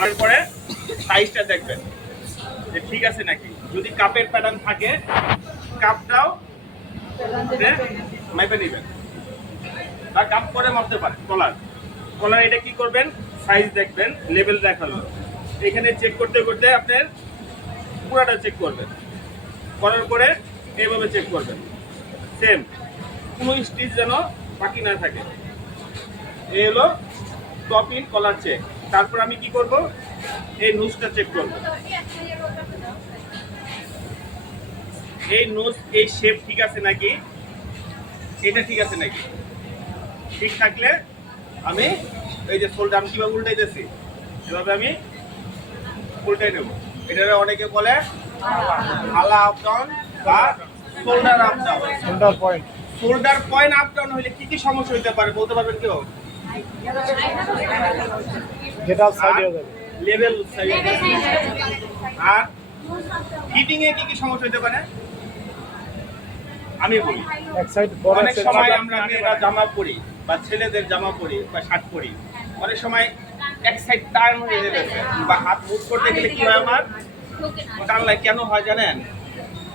করার পরে সাইজটা দেখবেন। যে ঠিক আছে নাকি? যদি কাপের প্যাটার্ন থাকে কাপটাও মাইপে নেবেন। বা কাপ করে মাপতে পারেন কলার কলার এটা কি করবেন? সাইজ দেখবেন লেভেল দেখাল। এখানে চেক করতে করতে আপনার পুরাটা চেক করবেন। করার পরে এইভাবে চেক করবেন। সেম কোনো স্টিচ যেন বাকি না থাকে। এই হলো টপ ইন কলার চেক তারপর আমি কি করব? এই নোজটা চেক করব। এই নোজ এই শেপ ঠিক আছে নাকি? এটা ঠিক আছে নাকি? ঠিক থাকলে আমি এই যে সোলটা আমি কীভাবে উল্টাইতেছি? এভাবে আমি উল্টাই নেব। এটা অনেকে বলে আলা আপ ডাউন বা shoulder up down point shoulder point up down হলে কি কি সমস্যা হতে পারে বলতে পারবেন কেউ? যেটা সাইডে যাবে লেভেল আর হিটিং এ কি কি সমস্যা হতে পারে? আমি বলি। এক সাইড বড় অনেক সময় আমরা মেয়েরা জামা পরি বা ছেলেদের জামা পরি বা শার্ট পরি। অনেক সময় এক সাইড টার্ন হয়ে যেতেছে বা হাত মুভ করতে গেলে কি হয় আমার? টানলে কেন হয় জানেন?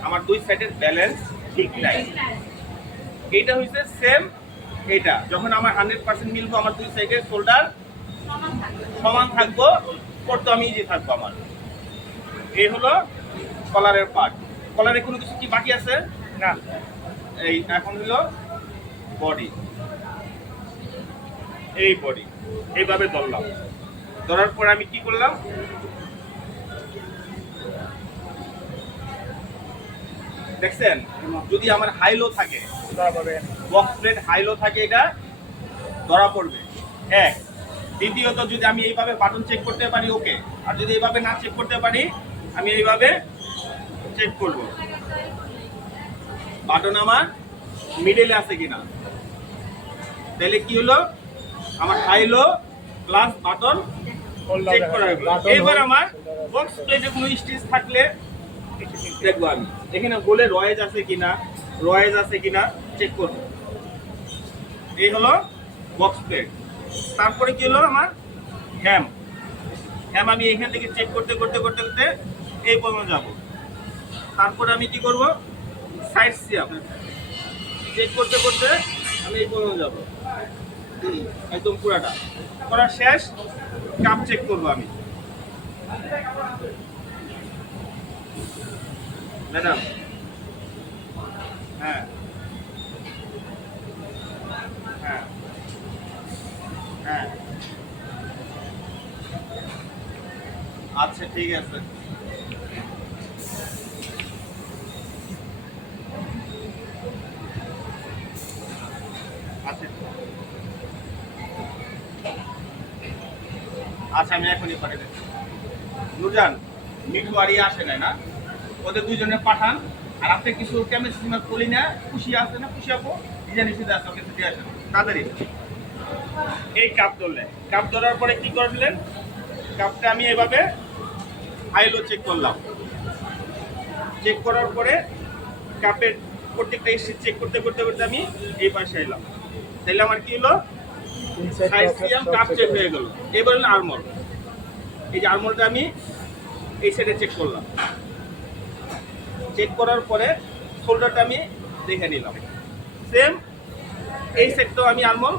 আমার দুই সাইডের ব্যালেন্স ঠিক নাই। এইটা হইছে সেম এটা যখন আমার হান্ড্রেড পার্সেন্ট মিলবো আমার দুই সাইডের শোল্ডার সমান থাকব করতে আমি ইজি থাকব আমার। এই হলো কলারের পার্ট কলারে কোনো কিছু কি বাকি আছে? না। এই এখন হলো বডি এই বডি এইভাবে ধরলাম। ধরার পর আমি কি করলাম? দেখছেন? যদি আমার হাইলো থাকে বক্স প্লেট হাইলো থাকে এটা ধরা পড়বে। এক দ্বিতীয়ত যদি আমি এইভাবে বাটন চেক করতে পারি ওকে আর যদি এইভাবে না চেক করতে পারি আমি এইভাবে চেক করব। বাটন আমার মিডলে আছে কিনা? তাহলে কি হলো? আমার হাইলো প্লাস বাটন চেক করা হবে এবার আমার। বক্স প্লেটে কোনো স্টিচ থাকলে দেখব আমি। এখানে গোলে রয়েজ আছে কিনা? রয়েজ আছে কিনা? চেক করব। এই হলো বক্স প্লেট তারপরে কি হলো আমার? হ্যাম হ্যাম আমি এখান থেকে চেক করতে করতে করতে করতে এই পর্যন্ত যাব। তারপরে আমি কি করব? সাইড সিয়াম চেক করতে করতে আমি এই পর্যন্ত যাব। একদম পুরাটা। করা শেষ কাপ চেক করব আমি। ম্যাডাম। হ্যাঁ। আচ্ছা ঠিক আছে। আচ্ছা। আচ্ছা আমি এখনই পাঠিয়ে দিচ্ছি। নুরজান, মিঠু ইয়ে আসে নাই না? ওদের দুইজনে পাঠান, আর আপনি কিছু কেমন সিনেমা করি না? খুশি আছে না খুশি আপু? ডিজাইন হিসেবে আছে, ওকে দিয়ে আসেন তাড়াতাড়ি। এই কাপ ধরলেন। কাপ ধরার পরে কি করলেন কাপটা আমি এভাবে হাইলো চেক করলাম। চেক করার পরে কাপের প্রত্যেকটা স্টিচ চেক করতে করতে করতে আমি এই পাশে এলাম। তাহলে আমার কি হলো? সব কাপ চেক হয়ে গেল। এবার হলো আর্মল এই যে আর্মলটা আমি এই সাইডে চেক করলাম। চেক করার পরে শোল্ডারটা আমি দেখে নিলাম। সেম এই সাইডটাও আমি আর্মল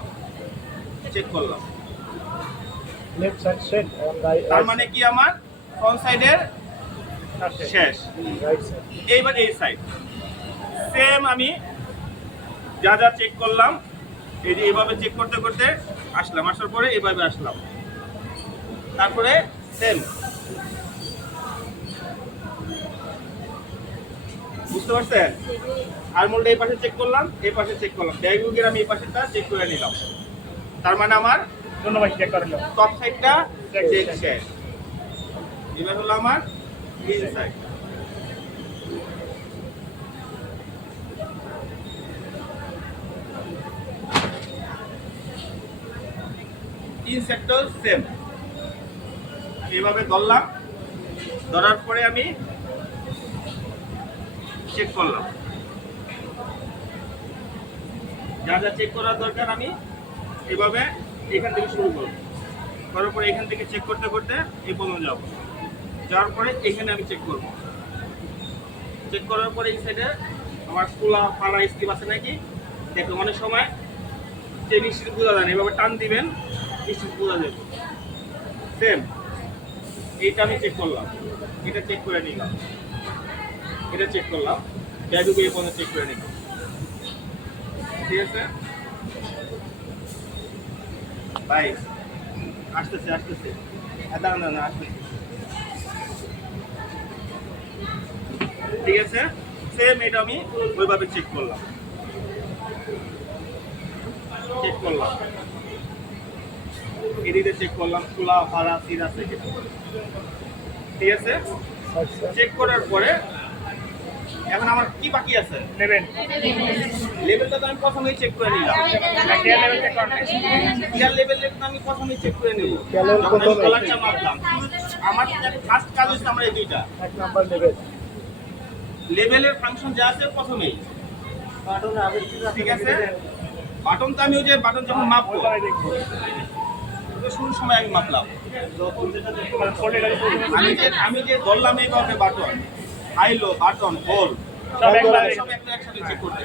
চেক করলাম। তার মানে কি আমার? ফ্রন্ট সাইডের? শেষ। এইবার এই সাইড। সেম আমি যা যা চেক করলাম এই যে এইভাবে চেক করতে করতে আসলাম। আসার পরে এইভাবে আসলাম। তারপরে সেম বুঝতে পারছেন? আরমোলটা এই পাশে চেক করলাম এই পাশে চেক করলাম। ডায়াগুগের আমি এই পাশেটা চেক করে নিলাম। তার মানে আমার টপ সাইডটা চেক শেষ। এবার হলো আমার মিড সাইড তিন সেক্টর সেম এইভাবে ধরলাম। ধরার পরে আমি চেক করলাম। যা যা চেক করার দরকার আমি এভাবে এখান থেকে শুরু করব করার পরে এখান থেকে চেক করতে করতে এই পর্যন্ত যাব। যাওয়ার পরে এখানে আমি চেক করব। চেক করার পরে এই সাইডে আমার খোলা ফাড়া স্কিপ আছে নাকি? দেখো অনেক সময় যে নিশ্চিত বোঝা যায় না। এভাবে টান দিবেন, নিশ্চিত বোঝা যাবে। সেম এইটা আমি চেক করলাম। এটা চেক করে নিলাম। এটা চেক করলাম। ব্যাগগুলো এই পর্যন্ত চেক করে নিলাম। ঠিক আছে? ভাই আসতেছে আসতেছে। দাঁড়ান দাঁড়ান, আসতেছে। ঠিক আছে? সেম এটা আমি ওইভাবে চেক করলাম। চেক করলাম। এদিকে চেক করলাম খোলা ফাড়া সির আছে ঠিক আছে? চেক করার পরে এখন আমার কি বাকি আছে? Eleven. লেভেলটা তো আমি প্রথমেই চেক করে নিলাম। লেভেলের তো আমি প্রথমেই চেক করে নেব আমার ফার্স্ট কাজ হচ্ছে আমরা এই দুইটা। এক number level. লেভেলের ফাংশন যা আছে প্রথমেই। ঠিক আছে? বাটন তো আমি ওই যে বাটন যখন মাপবো শুরুর সময় আমি মাপলাম। আমি যে আমি যে ধরলাম এইভাবে বাটন হাইলো বাটন হোল সব একসাথে চেক করতে।